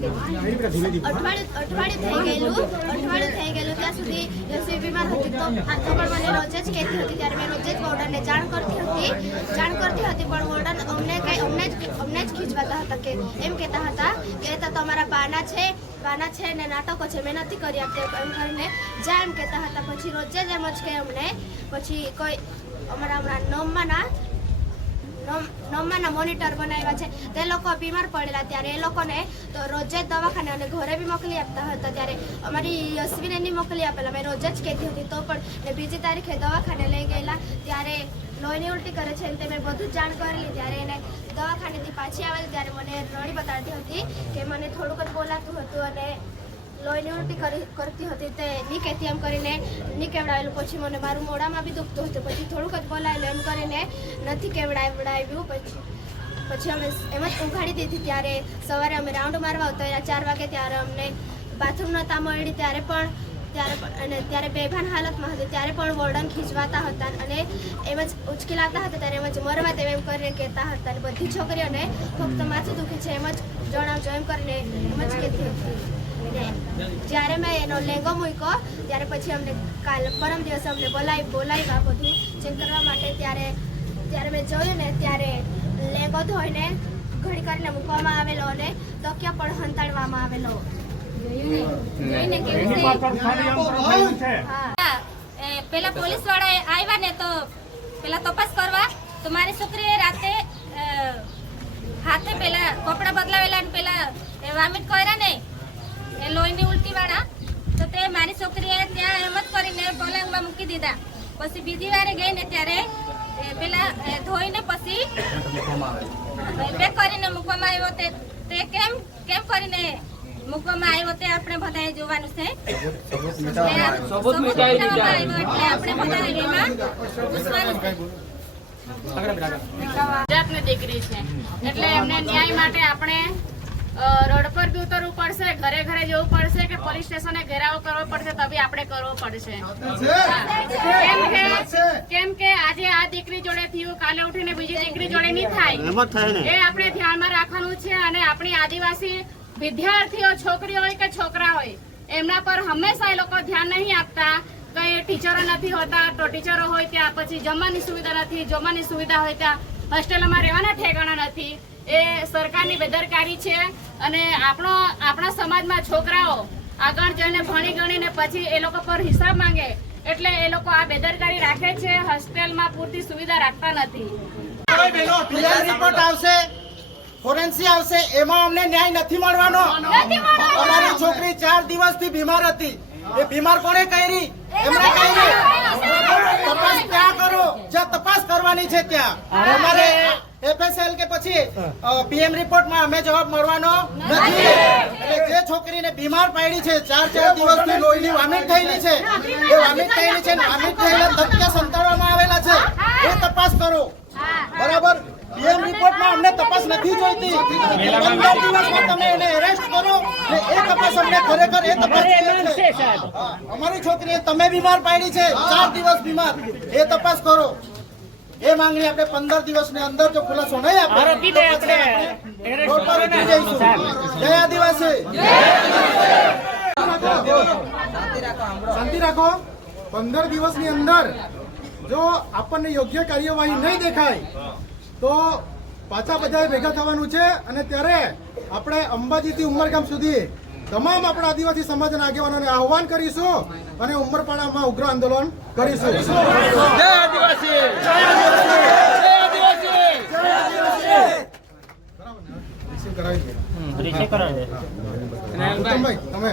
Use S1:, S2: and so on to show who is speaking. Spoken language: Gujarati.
S1: અઠવાડિયું થઈ ગયેલું અઠવાડિયું થઈ ગયેલું ત્યાં સુધી તો પણ મને રોજ જ કહેતી હતી ત્યારે મેં રોજ જ વોર્ડનને જાણ કરતી હતી જાણ કરતી હતી પણ વોર્ડન અમને કંઈ અમને જ અમને જ ખીજવાતા હતા કે એમ કહેતા હતા કે તો તમારા બાના છે બાના છે ને નાટકો છે મેં નથી કરી આપતા એમ કરીને જા એમ કહેતા હતા પછી રોજે જ એમ જ કહે અમને પછી કોઈ અમારા હમણાં નવમાના નમ- નવમાના મોનિટર બનાવ્યા છે. તે લોકો બીમાર પડેલા ત્યારે એ લોકોને તો રોજે જ દવાખાને અને ઘરે બી મોકલી આપતા હતા. ત્યારે અમારી યશવીને નહીં મોકલી આપેલા. મેં રોજ જ કહેતી હતી, તો પણ એ બીજી તારીખે દવાખાને લઈ ગયેલા. ત્યારે લોહીની ઉલટી કરે છે તે મેં બધું જાણ કરેલી. ત્યારે એને દવાખાનેથી પાછી આવેલી. ત્યારે મને રડી બતાડતી હતી કે મને થોડુંક જ બોલાતું હતું અને લોહીની ઉલટી કરી કરતી હતી તે ની કહેતી એમ કરીને નહીં કેવડાવેલું પછી મને મારું મોડામાં બી દુખતું હતું. પછી થોડુંક જ બોલાયેલું એમ કરીને નથી કેવડાવડાવ્યું. પછી પછી અમે એમ જ ઉઘાડી દીધી. ત્યારે સવારે અમે રાઉન્ડ મારવા આવતા ચાર વાગે. ત્યારે અમને બાથરૂમ નહોતા મળી. ત્યારે પણ ત્યારે અને ત્યારે બેભાન હાલતમાં હતી. ત્યારે પણ વોર્ડન ખીચવાતા હતા અને એમ જ ઉચકીલાતા હતા. ત્યારે એમ જ મરવા તેમ એમ કરીને કહેતા હતા. અને બધી છોકરીઓને ફક્ત માથું દુખે છે એમ જ જણાવજો એમ કરીને એમ જ કહેતી હતી. ને જ્યારે મેં એનો લેંગો મૂક્યો ત્યારે પછી અમને કાલ પરમ દિવસે અમને બોલાવી બોલાવ્યા બધું ચેક કરવા માટે. ત્યારે ત્યારે મેં જોયું ને ત્યારે લેંગો ધોઈને ઘડી કરીને મૂકવામાં આવેલો અને તકિયા પણ હંતાડવામાં આવેલો.
S2: પેલા પોલીસવાળા આવ્યા ને તો પેલા તપાસ કરવા. તો મારી છોકરીએ રાતે હાથે પેલા કપડા બદલાવેલા ને પેલા વામિટ કર્યા ને એ લોહીની ઉલટી વાળા તો તે મારી છોકરીએ ત્યાં જ પલંગમાં મૂકી દીધા. પછી બીજી વારે ગઈ ને ત્યારે પેલા ધોઈને પછી પેક કરીને મૂકવામાં આવ્યો તે તે કેમ કેમ કરીને મૂકવામાં આવ્યો તે આપણે બધાએ જોવાનું છે. સબૂત મિટાવવામાં આવ્યો એટલે આપણે બધા એમાં પૂછવાનું
S3: ગુજરાતની દીકરી છે. એટલે એમને ન્યાય માટે આપણે રોડ પર બી ઉતરવું પડશે ઘરે ઘરે જવું પડશે કે પોલીસ સ્ટેશને ઘેરાવો કરવો પડશે તો આપણે કરવો પડશે. કેમ કે આજે આ દીકરી જોડે થયું કાલે ઉઠીને બીજી દીકરી જોડે નહીં થાય. એ આપણે ધ્યાનમાં રાખવાનું છે અને આપણી આદિવાસી વિદ્યાર્થીઓ છોકરીઓ હોય કે છોકરા હોય એમના પર હંમેશા એ લોકો ધ્યાન નહીં આપતા કઈ ટીચરો નથી હોતા તો ટીચરો હોય ત્યાં પછી જમવાની સુવિધા નથી જમવાની સુવિધા હોય ત્યાં હોસ્ટેલમાં રહેવાના ઠેકાણા એ સરકારની બેદરકારી છે અને આપણો આપણા સમાજમાં છોકરાઓ આગળ જઈને ભણી ગણીને પછી એ લોકો પર હિસાબ માંગે એટલે એ લોકો આ બેદરકારી રાખે છે હોસ્ટેલમાં પૂરતી સુવિધા રાખતા નથી.
S4: પીઆર રિપોર્ટ આવશે ફોરેન્સી આવશે એમાં અમને ન્યાય નથી મળવાનો. અમારી છોકરી ચાર દિવસથી બીમાર હતી. એ બીમાર કોણે કરી? એમણે કરી. તપાસ ત્યાં કરો? જ્યાં તપાસ કરવાની છે ત્યાં. અમારે એફએસએલ કે પછી પીએમ રિપોર્ટમાં અમે જવાબ મળવાનો નથી. એટલે જે છોકરીને બીમાર પાડી છે ચાર ચાર દિવસથી લોહીની વામિટ થયેલી છે. એ વામિટ થયેલી છે વામિટ થયેલા તથ્ય સંતાડવામાં આવેલા છે. એ તપાસ કરો. બરાબર? પીએમ રિપોર્ટમાં અમને તપાસ નથી જોઈતી. પંદર દિવસમાં તમે એને એરેસ્ટ કરો ને એ તપાસ અમને ખરેખર એ તપાસ અમારી છોકરીએ તમે બીમાર પાડી છે ચાર દિવસ બીમાર. એ તપાસ કરો. એ માંગણી આપણે પંદર દિવસની અંદર જો ખુલાસો નહીં આપે આપણે. રોડ પર ઉતરી જઈશું. જય આદિવાસી.
S5: શાંતિ રાખો. પંદર દિવસની અંદર જો આપણને યોગ્ય કાર્યવાહી નહીં દેખાય તો પાછા બધાએ ભેગા થવાનું છે અને ત્યારે આપણે અંબાજીથી ઉમરગામ સુધી તમામ આપણા આદિવાસી સમાજના આગેવાનોને આહવાન કરીશું અને ઉમરપાડામાં ઉગ્ર આંદોલન કરીશું. રિસીવ કરાવી દે. તમે.